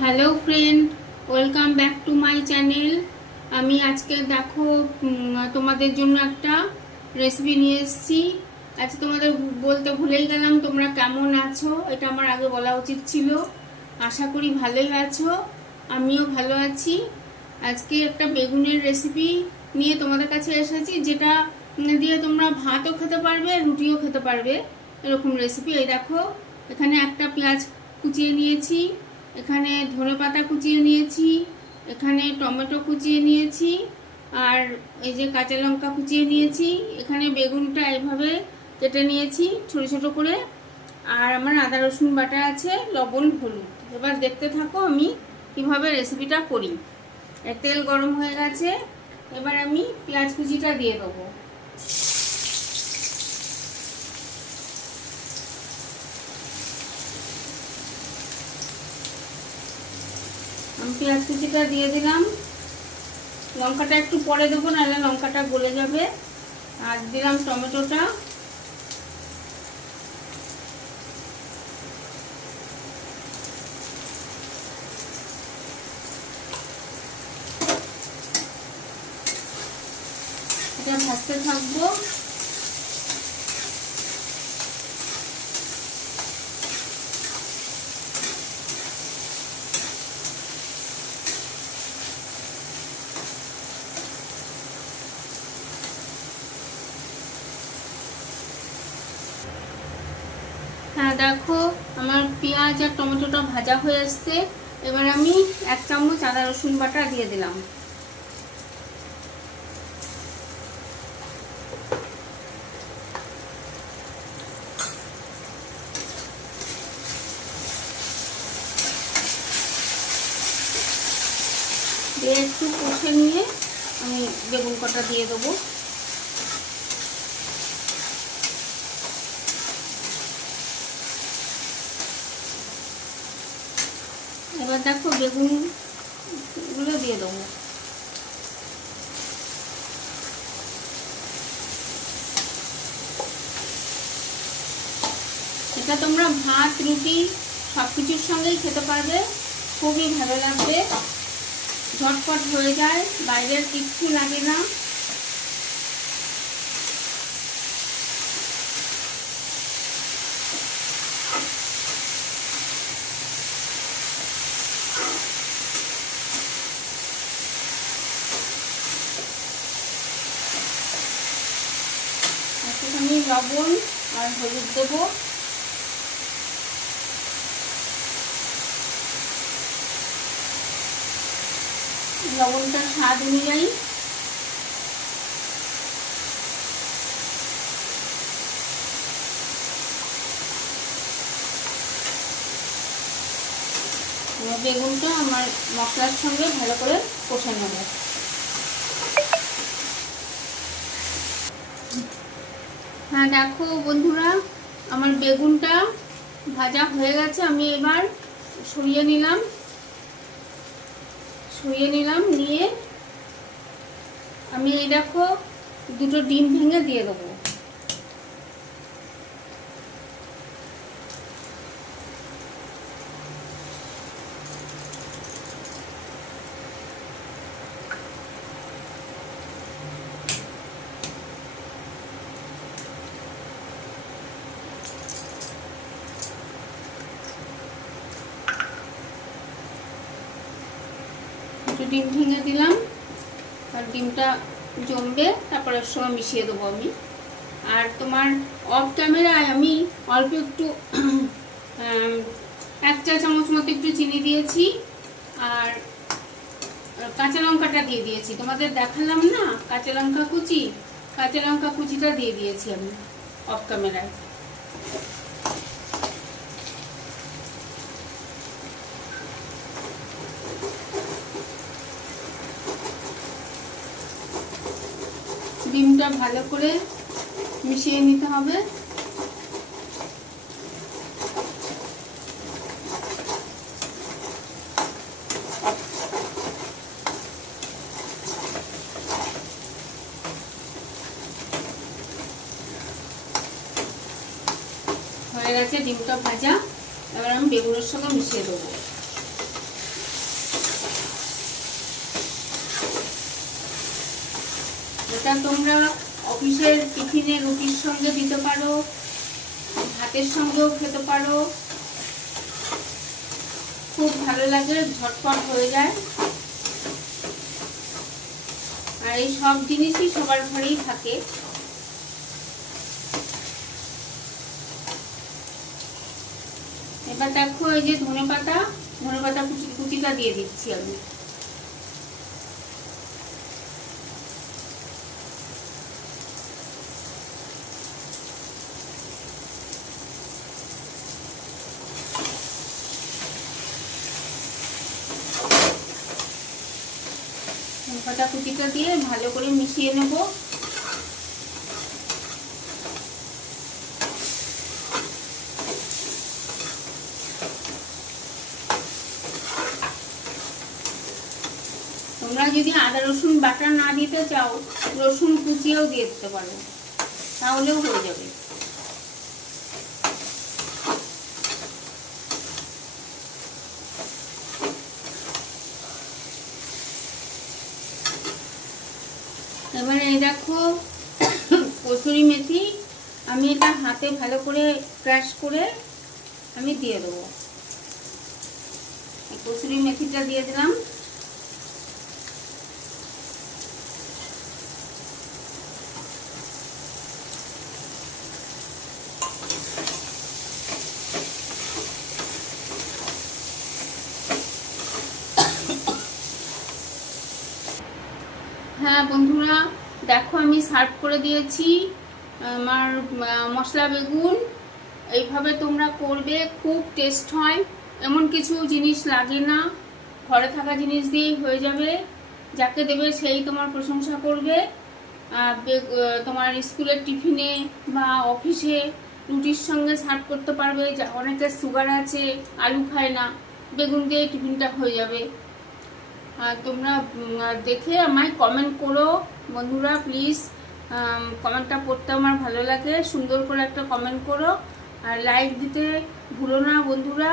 Hello friend, welcome back to my channel. আমি আজকে দেখো তোমাদের জন্য একটা রেসিপি নিয়ে এসেছি। আজকে তোমাদের বলতে ভুলেই গেলাম তোমরা কেমন আছো, এটা আমার আগে বলা উচিত ছিল। আশা করি ভালোই আছো, আমিও ভালো আছি। আজকে একটা বেগুনের রেসিপি নিয়ে তোমাদের কাছে এসেছি, যেটা দিয়ে তোমরা ভাতও খেতে পারবে, রুটিও খেতে পারবে। এরকম রেসিপি এই দেখো, এখানে একটা পেঁয়াজ কুচিয়ে নিয়েছি। এখানে ধনে পাতা কুচিয়ে নিয়েছি, এখানে টমেটো কুচিয়ে নিয়েছি, আর এই যে কাঁচা লঙ্কা কুচিয়ে নিয়েছি। এখানে বেগুনটা এভাবে কেটে নিয়েছি ছোট ছোট করে। আর আমার আদা রসুন বাটা আছে, লবণ, হলুদ। এবার দেখতে থাকো আমি কীভাবে রেসিপিটা করি। তেল গরম হয়ে গেছে, এবার আমি পেঁয়াজ কুচিটা দিয়ে দেবো। পেঁয়াজ কুচিটা দিয়ে দিলাম। লঙ্কাটা একটু পরে দেবো, নাহলে লঙ্কাটা গলে যাবে। আর দিলাম টমেটোটা। এটা ভাজতে থাকব। হ্যাঁ দেখো, আমার পেঁয়াজ আর টমেটোটা ভাজা হয়ে এসছে এবার আমি এক চামচ আদা, রসুন বাটা দিয়ে দিলাম। দিয়ে একটু কষে নিয়ে আমি বেগুন কটা দিয়ে দেবো। এবার দেখো বেগুনগুলো দিয়ে দেবো। এটা তোমরা ভাত, রুটি সব কিছুর সঙ্গেই খেতে পারবে। খুবই ভালো লাগবে। ঝটপট হয়ে যায়। বাইরের কিচ্ছু লাগে না। লবণ আর হলুদ দেবো। লবণটা স্বাদ অনুযায়ী। বেগুনটা আমার মশলার সঙ্গে ভালো করে কষে নেব। হ্যাঁ দেখো বন্ধুরা, আমার বেগুনটা ভাজা হয়ে গেছে, আমি এবার সরিয়ে নিলাম। সরিয়ে নিলাম, নিয়ে আমি এই দেখো দুটো ডিম ভেঙে দিয়ে দেবো। ডিম ভেঙে দিলাম। আর ডিমটা জমবে, তারপরে সঙ্গে মিশিয়ে দেবো আমি। আর তোমার অফ ক্যামেরায় আমি অল্প একটু এক চা চামচ মতো একটু চিনি দিয়েছি। আর কাঁচা লঙ্কাটা দিয়ে দিয়েছি। তোমাদের দেখালাম না? কাঁচা লঙ্কা কুচি? কাঁচা লঙ্কা কুচিটা দিয়ে দিয়েছি আমি অফ ক্যামেরায় ডিমটা ভালো করে মিশিয়ে নিতে হবে। হয়ে গেছে ডিমটা ভাজা। এবার আমি বেগুনের সঙ্গে মিশিয়ে দেবো। এটা তোমরা অফিসের টিফিনে রুটির সঙ্গে দিতে পারো, ভাতের সঙ্গেও খেতে পারো। খুব ভালো লাগে, ঝটপট হয়ে যায়। আর এই সব জিনিসই সবার ঘরেই থাকে। এবার দেখো এই যে ধনে পাতা ধনে পাতা কুচি কুচিটা দিয়ে দিচ্ছি আমি। পাতা কুচিটা দিয়ে ভালো করে মিশিয়ে নেব। তোমরা যদি আদা, রসুন বাটা না দিতে চাও, রসুন কুচিয়েও দিয়ে দিতে পারো। তাহলেও হয়ে যাবে। এবারে এই দেখো, কসুরি মেথি, আমি এটা হাতে ভালো করে ক্রাশ করে আমি দিয়ে দেবো। কসুরি মেথিটা দিয়ে দিলাম। হ্যাঁ বন্ধুরা, দেখো আমি সার্ভ করে দিয়েছি, আমার মশলা বেগুন। এইভাবে তোমরা করবে, খুব টেস্ট হয়। এমন কিছু জিনিস লাগে না, ঘরে থাকা জিনিস দিয়েই হয়ে যাবে। যাকে দেবে সেই তোমার প্রশংসা করবে। তোমার স্কুলের টিফিনে বা অফিসে রুটির সঙ্গে সার্ভ করতে পারবে। অনেকের সুগার আছে, আলু খায় না, বেগুন দিয়ে টিফিনটা হয়ে যাবে। তোমরা দেখে আমায় কমেন্ট করো। বন্ধুরা প্লিজ কমেন্টটা পড়তে আমার ভালো লাগে। সুন্দর করে একটা কমেন্ট করো। আর লাইক দিতে ভুলো না বন্ধুরা।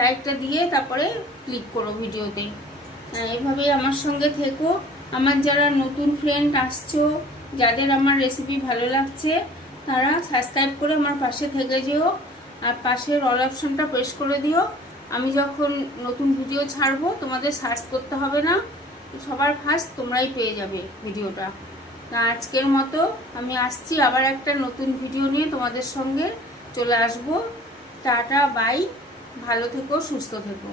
লাইকটা দিয়ে তারপরে ক্লিক করো ভিডিওতে। আহ, এভাবেই আমার সঙ্গে থেকো। আমার যারা নতুন ফ্রেন্ড আসছো যাদের আমার রেসিপি ভালো লাগছে তারা সাবস্ক্রাইব করে আমার পাশে থেকে যেও। আর পাশের অল অপশনটা প্রেস করে দিও। আমি যখন নতুন ভিডিও ছাড়বো, তোমাদের সার্চ করতে হবে না। সবার ফার্স্ট তোমরাই পেয়ে যাবে ভিডিওটা তা আজকের মতো আমি আসছি, আবার একটা নতুন ভিডিও নিয়ে তোমাদের সঙ্গে চলে আসব। টাটা বাই ভালো থেকো, সুস্থ থেকো।